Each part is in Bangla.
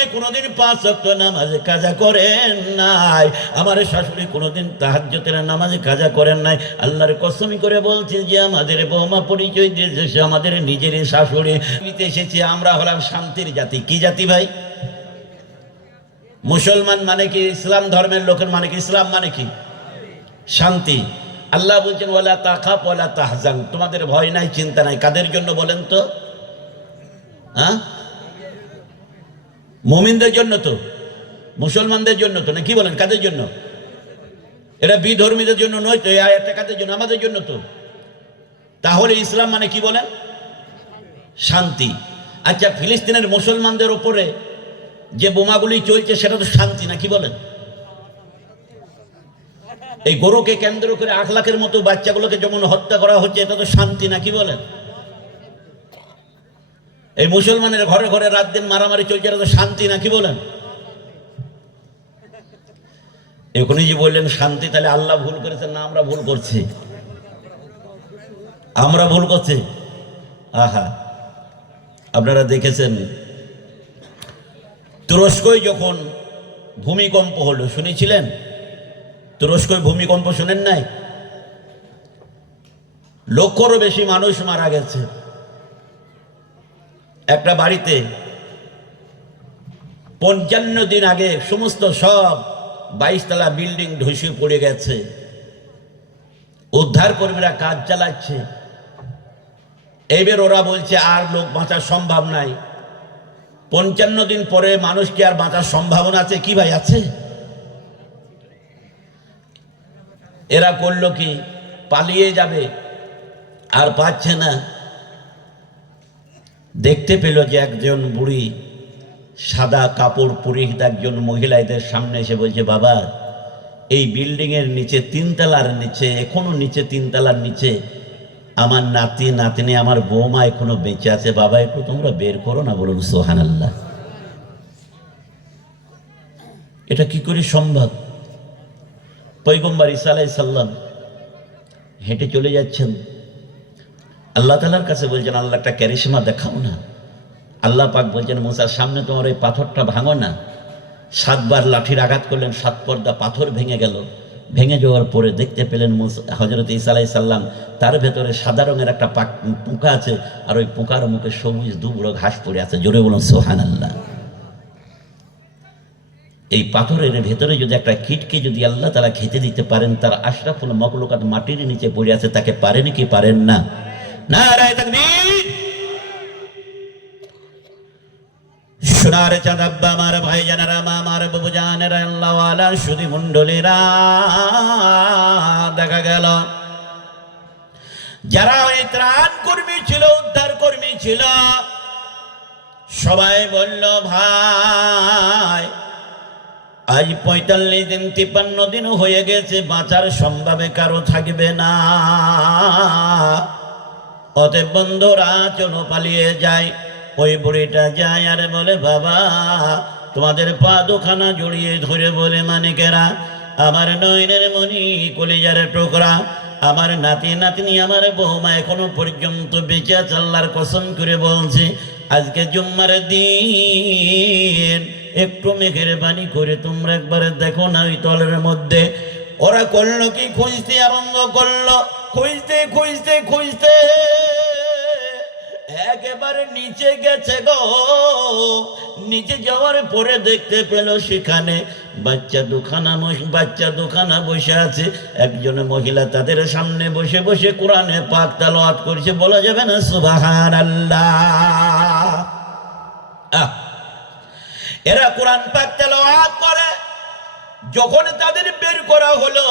জীবনে কোনোদিন 5 ওয়াক্ত নামাজ কাজা করেন নাই, আমার শাশুড়ি কোনোদিন তাহাজ্জুদের নামাজ কাজা করেন নাই। আল্লাহর কসম করে বলছি যে আমাদের বৌমা পরিচয় দিয়েছে আমাদের নিজের শাশুড়ি। এসেছি আমরা হলাম শান্তির জাতি। কি জাতি ভাই? মুসলমান মানে কি? ইসলাম ধর্মের লোকের মানে কি? ইসলাম মানে কি? শান্তি। আল্লাহ বলছেন ওয়ালা তাখাফ ওয়ালা তাহজান, তোমাদের ভয় নাই, চিন্তা নাই। কাদের জন্য বলেন তো? হ্যাঁ, মুমিনদের জন্য তো, মুসলমানদের জন্য তো, না কি বলেন? কাদের জন্য? এটা বিধর্মীদের জন্য নয় তো, এই আয়াতটা কাদের জন্য? আমাদের জন্য তো। তাহলে ইসলাম মানে কি বলেন? শান্তি। আচ্ছা, ফিলিস্তিনের মুসলমানদের উপরে যে বোমাগুলি চলছে সেটা তো শান্তি না, কি বলেন? এই গরুকে কেন্দ্র করে 8 লাখের মতো বাচ্চাগুলোকে যেমন হত্যা করা হচ্ছে, এটা তো শান্তি না, কি বলেন? এই মুসলমানের ঘরে ঘরে রাত দিন মারামারি চলছে, এটা তো শান্তি না, কি বলেন? এখনই যে বললেন শান্তি, তাহলে আল্লাহ ভুল করেছেন না আমরা ভুল করছি? আমরা ভুল করছি। আহা, আপনারা দেখেছেন তুরস্কয় যখন ভূমিকম্প হলো, শুনেছিলেন? তুরস্কয় ভূমিকম্প শুনেন নাই? লক্ষেরও বেশি মানুষ মারা গেছে। একটা বাড়িতে 55 দিন আগে সমস্ত সব 22 তলা বিল্ডিং ধসে পড়ে গেছে। উদ্ধার কর্মীরা কাজ চালাচ্ছে। এইবার ওরা বলছে আর লোক বাঁচা সম্ভব নাই। 55 দিন পরে মানুষ কি আর বাঁচার সম্ভাবনা আছে? কি ভাই, আছে? এরা করলো কি, পালিয়ে যাবে, আর পাচ্ছে না। দেখতে পেল যে একজন বুড়ি সাদা কাপড় পরিহিত একজন মহিলা এদের সামনে এসে বলছে, বাবা, এই বিল্ডিং এর নিচে 3 তলার নিচে, এখনো নিচে 3 তলার নিচে আমার নাতি নাতনি আমার বৌমা এখনো বেঁচে আছে, বাবা একটু তোমরা বের করো না। বলুন সুবহানাল্লাহ। এটা কি করে সম্ভব? পয়গম্বর ঈসা আলাইহিস সালাম হেঁটে চলে যাচ্ছেন, আল্লাহ তাআলার কাছে বলছেন, আল্লাহ একটা ক্যারিশমা দেখাও না। আল্লাহ পাক বলছেন, মুসার সামনে তোমার ওই পাথরটা ভাঙো না। 7 বার লাঠির আঘাত করলেন, 7 পর্দা পাথর ভেঙে গেল। ভেঙে যাওয়ার পরে দেখতে পেলেন হযরত ঈসা আলাইহিস সালাম, তার ভেতরে সাদা রঙের একটা পোকা আছে, আর ওই পোকার মুখে সবুজ দুবড়ো ঘাস পড়ে আছে। জোরে বলুন সুবহানাল্লাহ। এই পাথরের ভেতরে যদি একটা কীটকে যদি আল্লাহ তাআলা খেতে দিতে পারেন, তার আশরাফুল মাখলুকাত মাটির নিচে পড়ে আছে, তাকে পারেন কি পারেন না? নারায়ে তাকবীর। সোনার চাঁদ আব্বা আমার, ভাই জানারা, মা আমার, বাবু জানেরা, আল্লাহ ওয়ালা সুধী মণ্ডলীরা, দেখা গেল যারা ওই ত্রাণ কর্মী ছিল, উদ্ধার কর্মী ছিল, সবাই বলল, ভাই আজ 45 দিন 53 দিন হয়ে গেছে, বাঁচার সম্ভাবে কারো থাকবে না। অতএব বন্ধুরা চলো পালিয়ে যাই। ওই বুড়িটা যায় আর বলে, বাবা তোমাদের পা দুখানা জড়িয়ে ধরে বলে, মানিকেরা, আমার নয়নের মণি, কলিজার টুকরা, আমার নাতি নাতনি, আমার বৌমা এখনো পর্যন্ত বেঁচে আছে। আল্লাহর কসম করে বলছি, আজকে জুম্মার দিন একটু মেঘের বাণী করে তোমরা একবার দেখো না ওই তলের মধ্যে। ওরা করলো কি, খুঁজতে আরম্ভ করলো। খুঁজতে খুঁজতে খুঁজতে একেবারে নিচে গেছে গো। নিচে যাওয়ার পরে দেখতে পেল সেখানে বাচ্চা দুখানা বসে আছে। একজন মহিলা তাদের সামনে বসে বসে কোরআনে পাক তেলাওয়াত করছে। বলা যাবে না সুবহানাল্লাহ? এরা কোরআন পাক তেলাওয়াত করে। যখন তাদের বের করা হলো,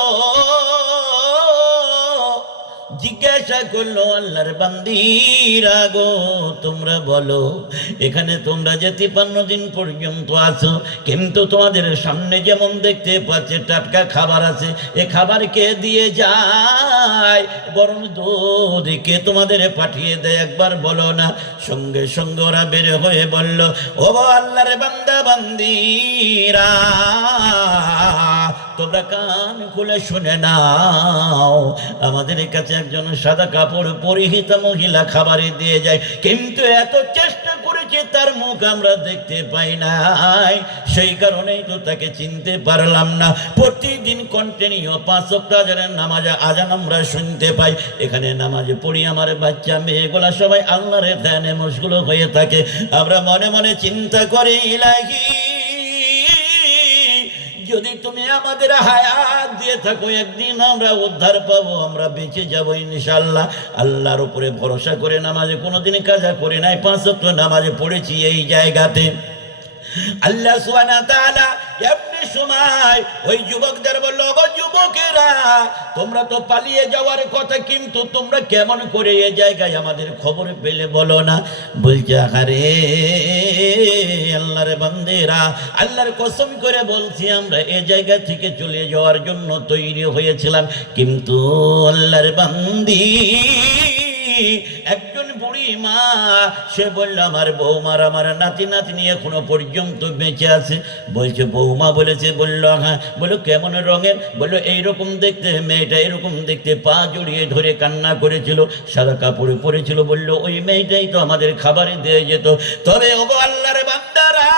জিজ্ঞাসা করলো, আল্লাহর বান্দীরা গো, তোমরা বলো, এখানে তোমরা যে 53 দিন পর্যন্ত আছো, কিন্তু তোমাদের সামনে যেমন দেখতে পাচ্ছে টাটকা খাবার আছে, এ খাবার কে দিয়ে যায়? গরম দুধ কে তোমাদের পাঠিয়ে দেয়? একবার বলো না। সঙ্গে সঙ্গে ওরা বের হয়ে বলল, ও আল্লাহর বান্দা বান্দীরা, তোমরা কান খুলে শুনে নাও, আমাদের কাছে একজন সাদা কাপড় পরিহিত মহিলা খাবারে দিয়ে যায়, কিন্তু এত চেষ্টা করেছি বলছে তার মুখ আমরা দেখতে পাই নাই, সেই কারণেই তো তাকে চিনতে পারলাম না। প্রতিদিন কন্টিনিউ 5 ওয়াক্ত আজানের নামাজ আজান আমরা শুনতে পাই। এখানে নামাজ পড়ি আমার বাচ্চা মেয়েগুলা সবাই আল্লাহর ধ্যানে মশগুল হয়ে থাকে। আমরা মনে মনে চিন্তা করি, ইলাহি যদি তুমি আমাদের হায়াত দিয়ে থাকো, একদিন আমরা উদ্ধার পাবো, আমরা বেঁচে যাবো ইনশাআল্লাহ। আল্লাহর উপরে ভরসা করে নামাজে কোনোদিন কাজা করে নাই, 5 ওয়াক্ত নামাজে পড়েছি এই জায়গাতে। আল্লাহ সুবহানাহু ওয়া তাআলা এমনি সময় ওই যুবকদের বলল, গো যুবকেরা, তোমরা তো পালিয়ে যাওয়ার কথা, কিন্তু তোমরা কেমন করে এই জায়গায় আমাদের খবর পেলে বলো না। বলছে, আরে আল্লাহর বান্দেরা, আল্লাহর কসম করে বলছি আমরা এই জায়গা থেকে চলে যাওয়ার জন্য তৈরি হয়েছিলাম, কিন্তু আল্লাহর বান্দি একজন বুড়ি মা, সে বলল আমার বৌমার আমার নাতি নাতনি এখনো পর্যন্ত বেঁচে আছে। বলছে বৌমা বলেছে, বলল হ্যাঁ। বললো কেমন রঙের? বললো এইরকম দেখতে, মেয়েটা এরকম দেখতে, পা জড়িয়ে ধরে কান্না করেছিল, সাদা কাপড়ে পরেছিল। বললো ওই মেয়েটাই তো আমাদের খাবারে দিয়ে যেত। তবে ওগো আল্লাহর বান্দারা,